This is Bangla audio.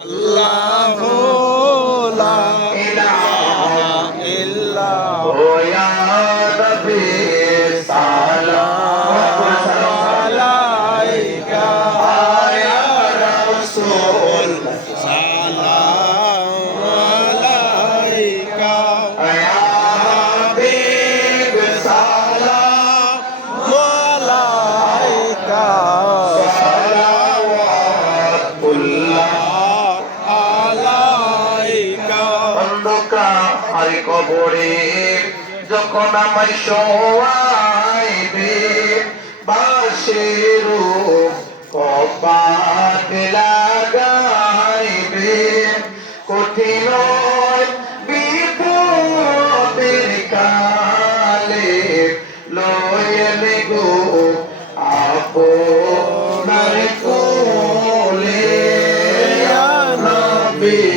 আল্লাহু লা ইলাহা ইল্লাল্লাহ ইয়া নবী সালাম আলাইকা ইয়া রাসূল সালাম আলাইকা ইয়া হাবিব সালাম আলাইকা সালাওয়াতুল্লাহ আলাইকা অন্ধকার কবরে যখন আমায় শোয়াইবে বাঁশের কপাট লাগাইবে কঠিন বিপদের কালে লয়ে গো আপনার কোলে ইয়া নবী